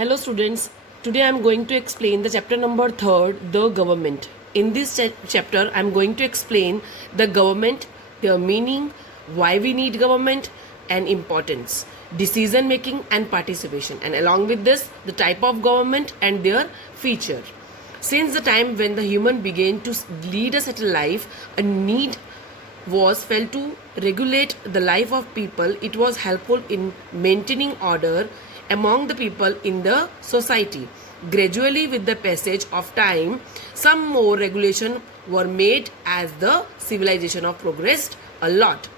Hello students, today I am going to explain the chapter number 3rd, the government. In this chapter I am going to explain the government, their meaning, why we need government and importance, decision making and participation, and along with this the type of government and their feature. Since the time when the human began to lead a settled life, a need was felt to regulate the life of people. It was helpful in maintaining order among the people in the society. Gradually, with the passage of time, some more regulation were made as the civilization of progressed a lot.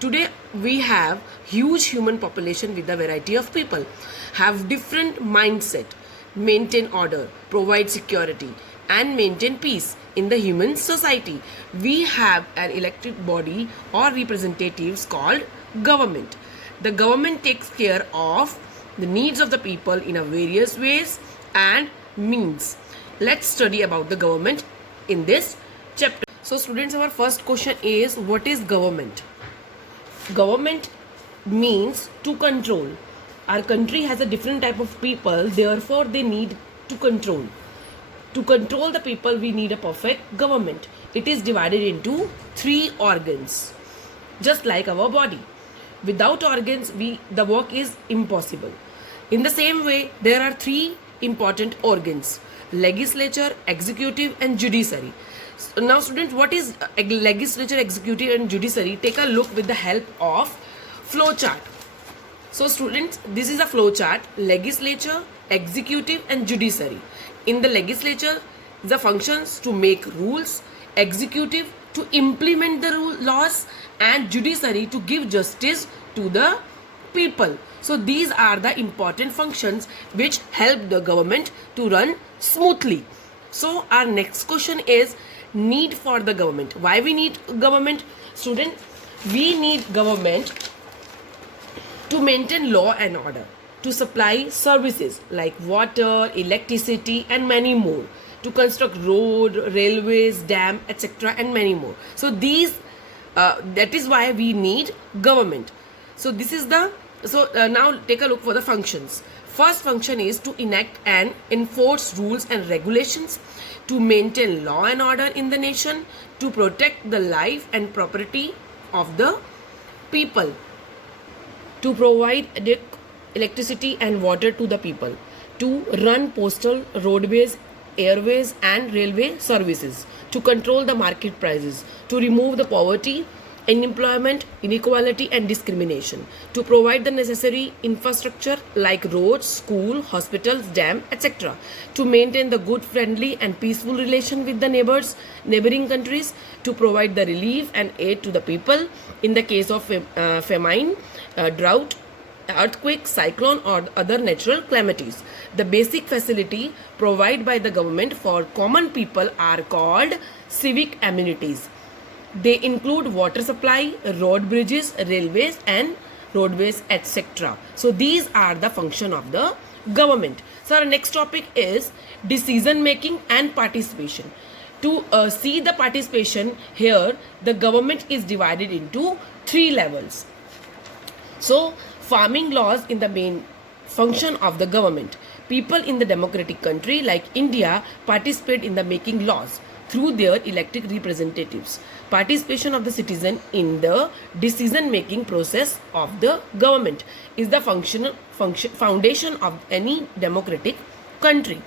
Today we have huge human population with a variety of people, have different mindset, maintain order, provide security and maintain peace in the human society. We have an elected body or representatives called government. The government takes care of the needs of the people in a various ways and means. Let's study about the government in this chapter. So students, our first question is, what is government? Government means to control. Our country has a different type of people, therefore they need to control. To control the people, we need a perfect government. It is divided into 3 organs, just like our body. Without organs, the work is impossible. In the same way, there are 3 important organs: legislature, executive and judiciary. So now students, what is legislature, executive and judiciary? Take a look with the help of flow chart. So students, this is a flow chart: legislature, executive and judiciary. In the legislature, the functions to make rules, executive to implement the laws, and judiciary to give justice to the people. So these are the important functions which help the government to run smoothly. So our next question is need for the government. Why we need government? Student, we need government to maintain law and order, to supply services like water, electricity and many more, to construct road, railways, dam, etc. and many more. So these that is why we need government. So this is the now take a look for the functions. First function is to enact and enforce rules and regulations, to maintain law and order in the nation, to protect the life and property of the people, to provide electricity and water to the people, to run postal, roadways, airways and railway services, to control the market prices, to remove the poverty, unemployment, inequality and discrimination, to provide the necessary infrastructure like roads, school, hospitals, dam, etc., to maintain the good, friendly and peaceful relation with the neighboring countries, to provide the relief and aid to the people in the case of famine, drought, earthquake, cyclone or other natural calamities. The basic facility provided by the government for common people are called civic amenities. They include water supply, road, bridges, railways and roadways, etc. So these are the function of the government. So our next topic is decision making and participation. To see the participation here, the government is divided into 3 levels. So farming laws in the main function of the government. People in the democratic country like India participate in the making laws through their elected representatives. Participation of the citizen in the decision making process of the government is the foundation of any democratic country.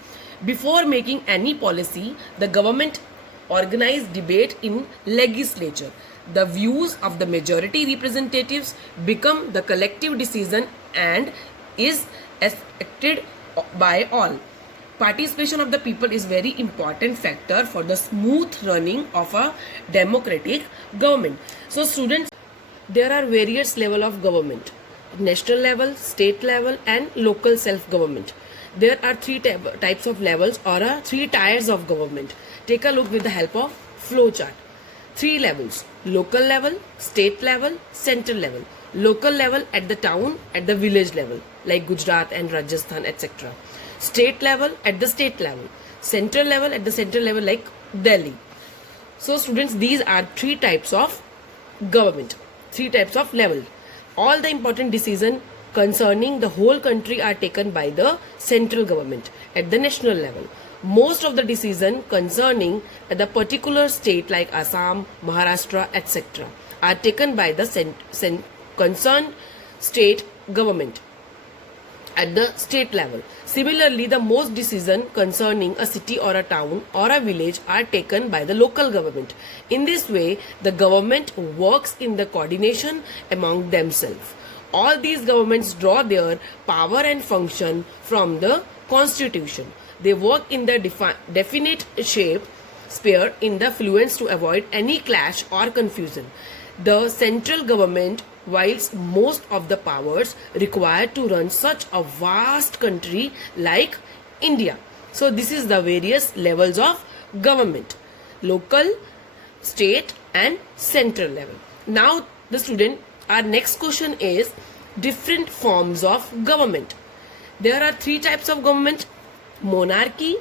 Before making any policy, the government organizes debate in legislature. The views of the majority representatives become the collective decision and is acted by all. Participation of the people is very important factor for the smooth running of a democratic government. So students, there are various level of government: national level, state level and local self-government. There are 3 types of levels or 3 tiers of government. Take a look with the help of flow chart. 3 levels: local level, state level, central level. Local level at the town, at the village level like Gujarat and Rajasthan, etc. State level at the state level. Central level at the central level like Delhi. So students, these are 3 types of government, 3 types of level. All the important decision concerning the whole country are taken by the central government at the national level. Most of the decisions concerning the particular state like Assam, Maharashtra, etc. are taken by the concerned state government at the state level. Similarly, the most decisions concerning a city or a town or a village are taken by the local government. In this way, the government works in the coordination among themselves. All these governments draw their power and function from the constitution. They work in the definite shape sphere in the fluence to avoid any clash or confusion. The central government whilst most of the powers required to run such a vast country like India. So this is the various levels of government: local, state and central level. Now the student, our next question is different forms of government. There are three types of government: monarchy,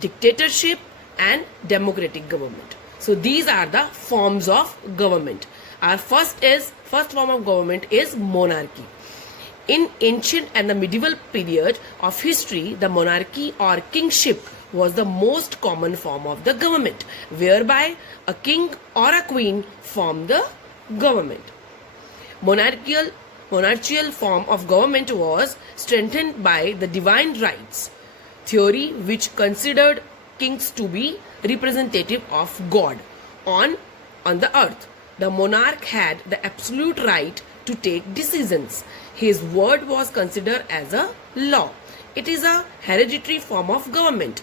dictatorship and democratic government. So these are the forms of government. Our first form of government is monarchy. In ancient and the medieval period of history, the monarchy or kingship was the most common form of the government, whereby a king or a queen formed the government. Monarchical form of government was strengthened by the divine rights theory, which considered kings to be representative of God on the earth. The monarch had the absolute right to take decisions. His word was considered as a law. It is a hereditary form of government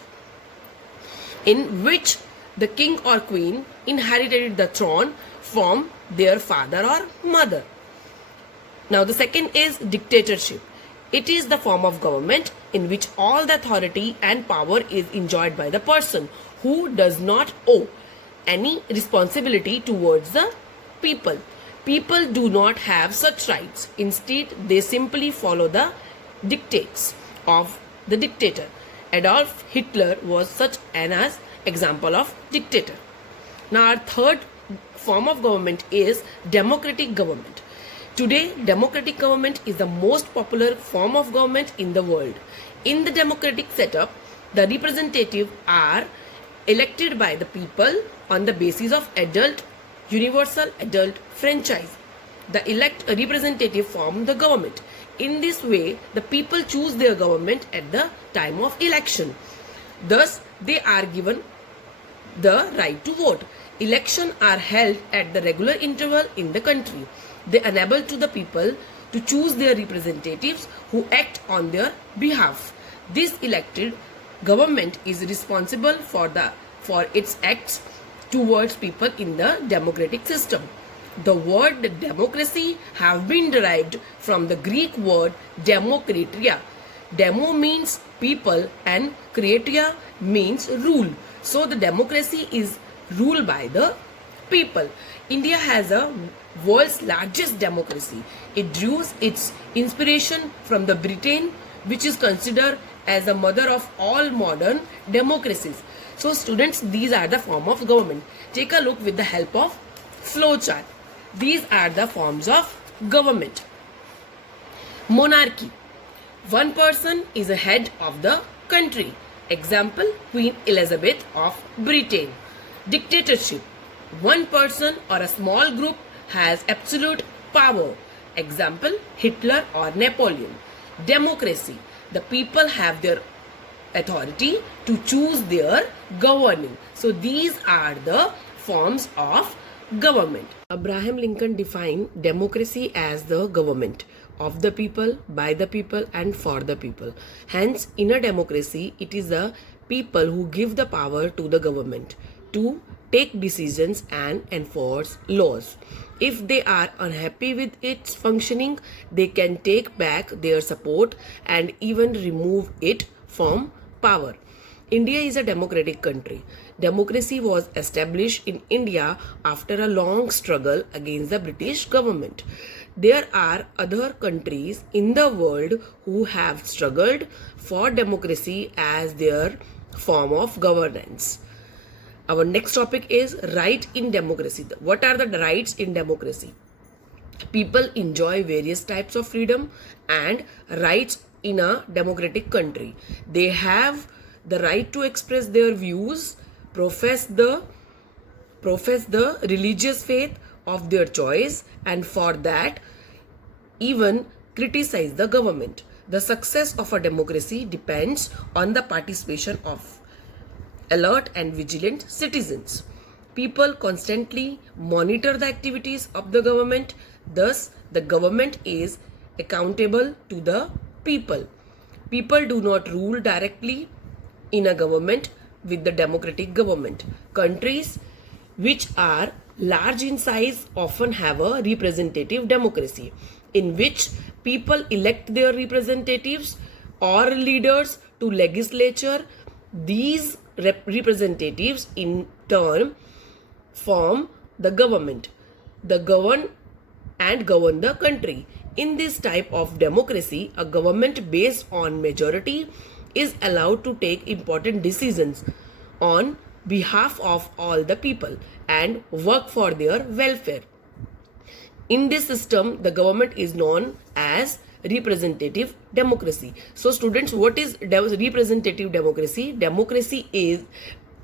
in which the king or queen inherited the throne from their father or mother. Now the second is dictatorship. It is the form of government in which all the authority and power is enjoyed by the person who does not owe any responsibility towards the people. People do not have such rights. Instead, they simply follow the dictates of the dictator. Adolf Hitler was such an example of dictator. Now our third form of government is democratic government. Today, democratic government is the most popular form of government in the world. In the democratic setup, the representatives are elected by the people on the basis of universal adult franchise. The elect representative form the government. In this way, the people choose their government at the time of election. Thus, they are given the right to vote. Elections are held at the regular interval in the country. They enable to the people to choose their representatives who act on their behalf. This elected government is responsible for its acts towards people in the democratic system. The word democracy have been derived from the Greek word demokratia. Demo means people and kratia means rule. So the democracy is ruled by the people. India has a world's largest democracy. It drew its inspiration from the Britain, which is considered as the mother of all modern democracies. So students, these are the form of government. Take a look with the help of flowchart. These are the forms of government. Monarchy. One person is a head of the country. Example, Queen Elizabeth of Britain. Dictatorship. One person or a small group has absolute power. Example, Hitler or Napoleon. Democracy. The people have their authority to choose their governing. So these are the forms of government. Abraham Lincoln defined democracy as the government of the people, by the people and for the people. Hence, in a democracy, it is the people who give the power to the government to take decisions and enforce laws. If they are unhappy with its functioning, they can take back their support and even remove it from power. India is a democratic country. Democracy was established in India after a long struggle against the British government. There are other countries in the world who have struggled for democracy as their form of governance. Our next topic is right in democracy. What are the rights in democracy? People enjoy various types of freedom and rights in a democratic country. They have the right to express their views, profess the religious faith of their choice, and for that even criticize the government. The success of a democracy depends on the participation of alert and vigilant citizens. People constantly monitor the activities of the government. Thus, the government is accountable to the people. People do not rule directly in a government with the democratic government. Countries which are large in size often have a representative democracy in which people elect their representatives or leaders to legislature. These representatives in turn form the government, govern the country. In this type of democracy, a government based on majority is allowed to take important decisions on behalf of all the people and work for their welfare. In this system, the government is known as representative democracy. So students, what is representative democracy?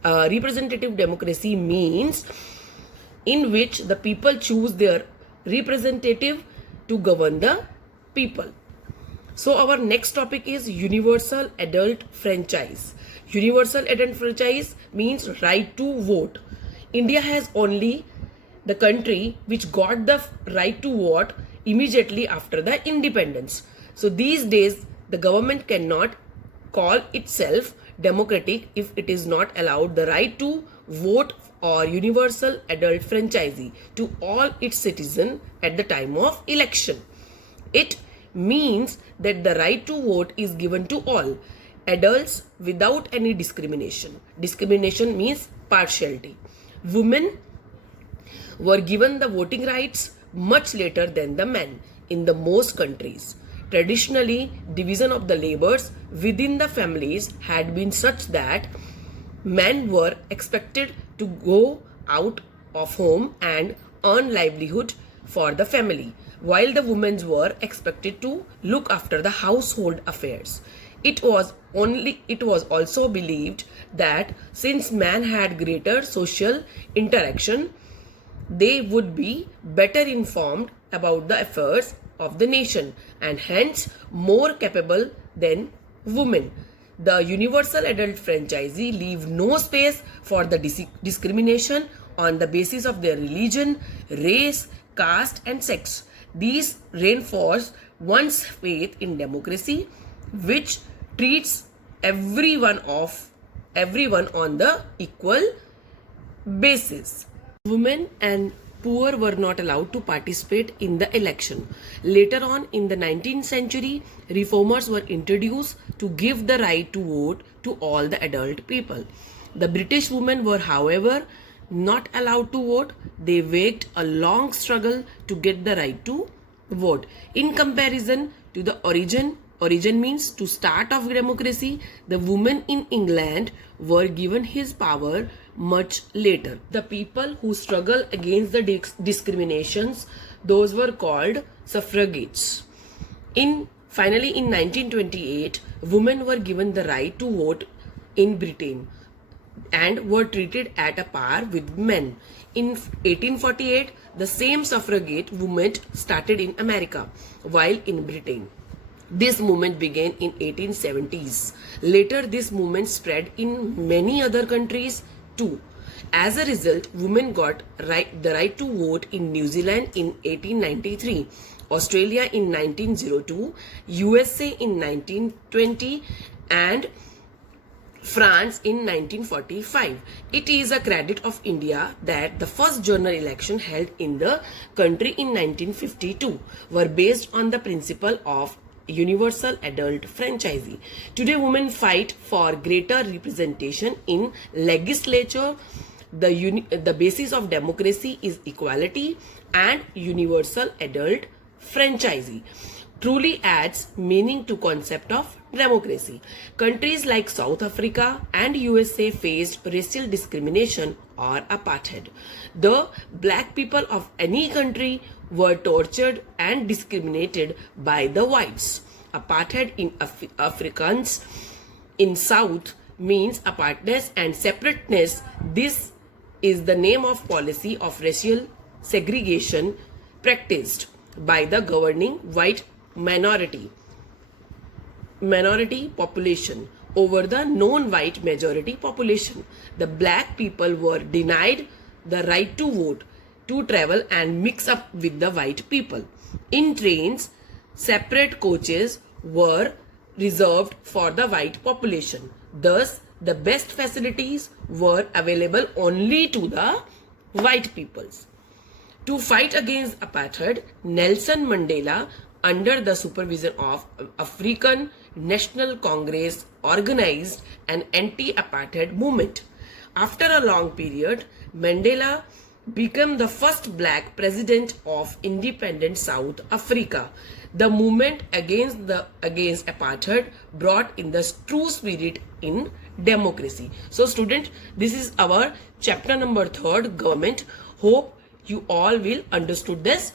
Representative democracy means in which the people choose their representative to govern the people. So our next topic is universal adult franchise. Universal adult franchise means right to vote. India has only the country which got the right to vote immediately after the independence. So these days the government cannot call itself democratic if it is not allowed the right to vote or universal adult franchise to all its citizens at the time of election. It means that the right to vote is given to all adults without any discrimination. Discrimination means partiality. Women were given the voting rights much later than the men in the most countries. Traditionally, division of the labors within the families had been such that men were expected to go out of home and earn livelihood for the family, while the women were expected to look after the household affairs. It was also believed that since man had greater social interaction, they would be better informed about the affairs of the nation and hence more capable than women. The universal adult franchise leave no space for the discrimination on the basis of their religion, race, caste and sex. These reinforce one's faith in democracy, which treats everyone on the equal basis. Women and poor were not allowed to participate in the election. Later on in the 19th century, reformers were introduced to give the right to vote to all the adult people. The British women were, however, not allowed to vote. They waged a long struggle to get the right to vote. In comparison to the origin means to start of democracy, the women in England were given his power much later. The people who struggle against the discriminations, those were called suffragettes. Finally, in 1928, women were given the right to vote in Britain and were treated at a par with men. In 1848, the same suffragette movement started in America, while in Britain. This movement began in 1870s. Later, this movement spread in many other countries too. As a result, women got the right to vote in New Zealand in 1893, Australia in 1902, USA in 1920, and France in 1945. It is a credit of India that the first general election held in the country in 1952 were based on the principle of universal adult franchise. Today, women fight for greater representation in legislature. The basis of democracy is equality and universal adult franchise. truly adds meaning to concept of democracy. Countries like South Africa and USA faced racial discrimination or apartheid. The black people of any country were tortured and discriminated by the whites. Apartheid in Afrikaans in South means apartness and separateness. This is the name of policy of racial segregation practiced by the governing white minority population over the non-white majority population. The black people were denied the right to vote, to travel and mix up with the white people. In trains, separate coaches were reserved for the white population. Thus, the best facilities were available only to the white peoples. To fight against apartheid, Nelson Mandela, under the supervision of African National Congress, organized an anti-apartheid movement. After a long period, Mandela became the first black president of independent South Africa. The movement against apartheid brought in the true spirit in democracy. So student, this is our chapter number 3, government. Hope you all will understood this.